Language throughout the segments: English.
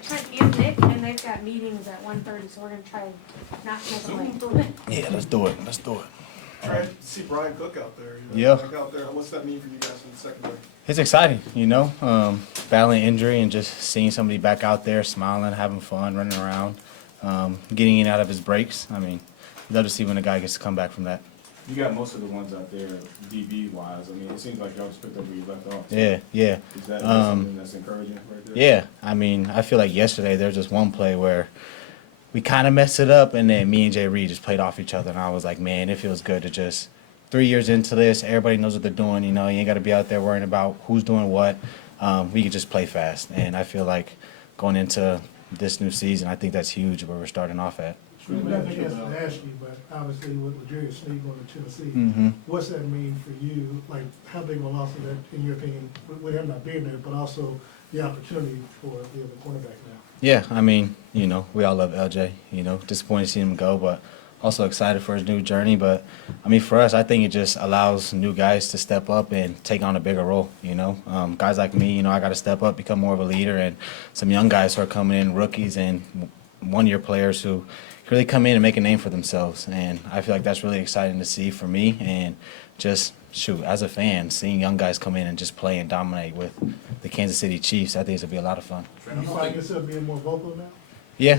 got Trent and Nick, and they've got meetings at 1:30, so we're gonna try and not make them late. Yeah, let's do it. Let's do it. Trent, see Brian Cook out there. Yeah. Like out there. What's that mean for you guys in the secondary? It's exciting, battling injury and just seeing somebody back out there smiling, having fun, running around, getting in and out of his breaks. I mean, love to see when a guy gets to come back from that. You got most of the ones out there, DB-wise. I mean, it seems like y'all just picked up where you left off. Yeah. Is that something that's encouraging right there? Yeah, I mean, I feel like yesterday there was just one play where we kind of messed it up, and then me and Jay Reed just played off each other, and I was like, man, it feels good to just 3 years into this, everybody knows what they're doing. You ain't got to be out there worrying about who's doing what. We can just play fast, and I feel like going into this new season, I think that's huge where we're starting off at. Nothing against Ashley, but obviously with Legarius Sneed going to Tennessee, what's that mean for you? Like, how big of a loss is that, in your opinion, with him not being there, but also the opportunity for the other cornerback now? Yeah, I mean, we all love LJ. Disappointed to see him go, but also excited for his new journey. But, I mean, for us, I think it just allows new guys to step up and take on a bigger role, Guys like me, I got to step up, become more of a leader, and some young guys who are coming in, rookies and one-year players who really come in and make a name for themselves. And I feel like that's really exciting to see for me. And just, as a fan, seeing young guys come in and just play and dominate with the Kansas City Chiefs, I think it's going to be a lot of fun. Do you find yourself being more vocal now? Yeah,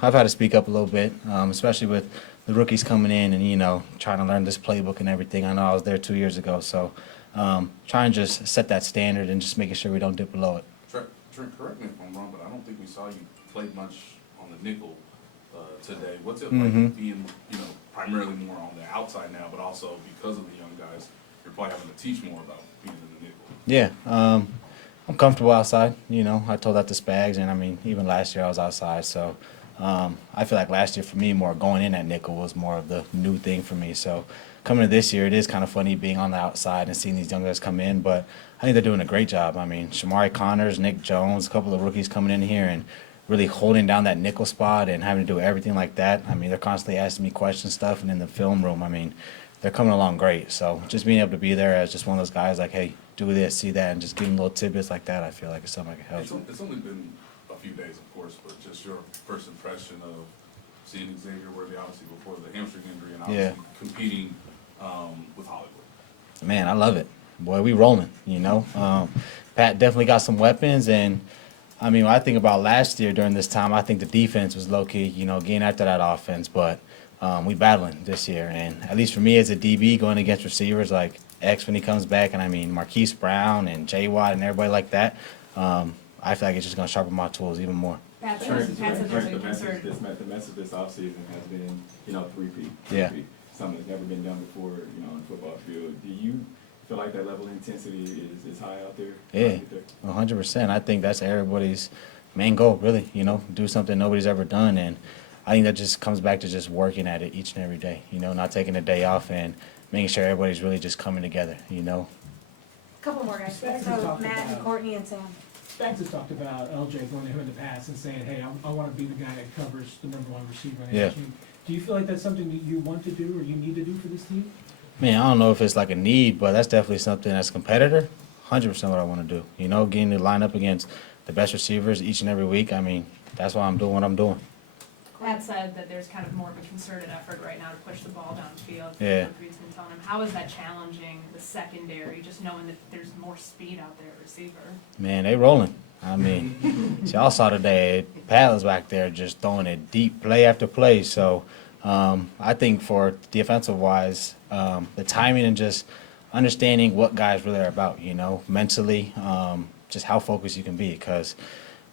I've had to speak up a little bit, especially with the rookies coming in and, trying to learn this playbook and everything. I know I was there 2 years ago, so trying to just set that standard and just making sure we don't dip below it. Trent, correct me if I'm wrong, but I don't think we saw you play much on the nickel today. What's it like being, primarily more on the outside now, but also because of the young guys, you're probably having to teach more about being in the nickel? Yeah, I'm comfortable outside. I told that to Spags, and I mean, even last year I was outside. So I feel like last year for me, more going in at nickel was more of the new thing for me. So coming to this year, it is kind of funny being on the outside and seeing these young guys come in. But I think they're doing a great job. I mean, Shamari Connors, Nick Jones, a couple of rookies coming in here and really holding down that nickel spot and having to do everything like that. I mean, they're constantly asking me questions stuff, and in the film room, I mean, they're coming along great. So just being able to be there as just one of those guys like, hey, do this, see that, and just giving little tidbits like that, I feel like it's something I can help. It's only been a few days, of course, but just your first impression of seeing Xavier Worthy, obviously before the hamstring injury, and obviously competing with Hollywood. Man, I love it. Boy, we rolling, Pat definitely got some weapons, and I mean, when I think about last year during this time, I think the defense was low-key, getting after that offense, but we battling this year, and at least for me as a DB going against receivers like X when he comes back, and I mean Marquise Brown and J. Watt and everybody like that, I feel like it's just going to sharpen my tools even more. That's a The big message this offseason has been, three-peat. Yeah. Something that's never been done before, on the football field. Do you feel like that level of intensity is high out there? Yeah, 100%. I think that's everybody's main goal, really, do something nobody's ever done. And I think that just comes back to just working at it each and every day, not taking a day off and making sure everybody's really just coming together, Couple more guys, so Matt and Courtney and Sam. Spags has talked about LJ going to him in the past and saying, hey, I want to be the guy that covers the number one receiver on the team. Do you feel like that's something that you want to do or you need to do for this team? Man, I don't know if it's like a need, but that's definitely something as a competitor, 100% what I want to do. Getting to line up against the best receivers each and every week, I mean, that's why I'm doing what I'm doing. That said that there's kind of more of a concerted effort right now to push the ball downfield. Yeah. Reed's been telling him. How is that challenging the secondary, just knowing that there's more speed out there at receiver? Man, they rolling. I mean, y'all saw today, Pat was back there just throwing it deep play after play. So I think for defensive-wise, the timing and just understanding what guys really are about, mentally, just how focused you can be. Because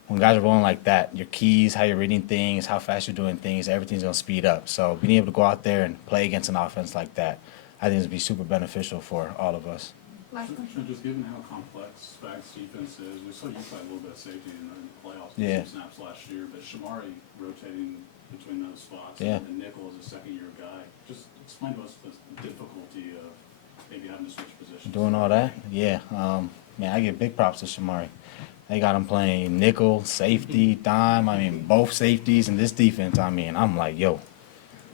when guys are rolling like that, your keys, how you're reading things, how fast you're doing things, everything's going to speed up. So being able to go out there and play against an offense like that, I think it's going to be super beneficial for all of us. Last question. Just given how complex Spags' defense is, we saw you play a little bit of safety in the playoffs, Yeah. some snaps last year, but Shamari rotating between those spots, Yeah. and then Nickel is a second-year guy. Just explain to us the difficulty of maybe having to switch positions. Doing all that? Yeah. Man, I give big props to Shamari. They got him playing nickel, safety, dime. I mean, both safeties in this defense. I mean, I'm like, yo.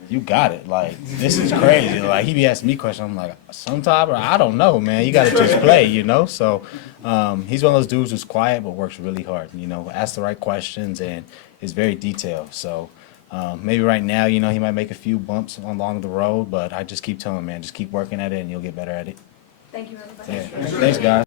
you got it. Like, this is crazy. Like, he be asking me questions. I'm like, sometime, I don't know, man. You got to just play, you know? So he's one of those dudes who's quiet but works really hard, you know, asks the right questions and is very detailed. So maybe right now, you know, he might make a few bumps along the road, but I just keep telling him, man, just keep working at it and you'll get better at it. Thank you, everybody. Yeah. Thanks, guys.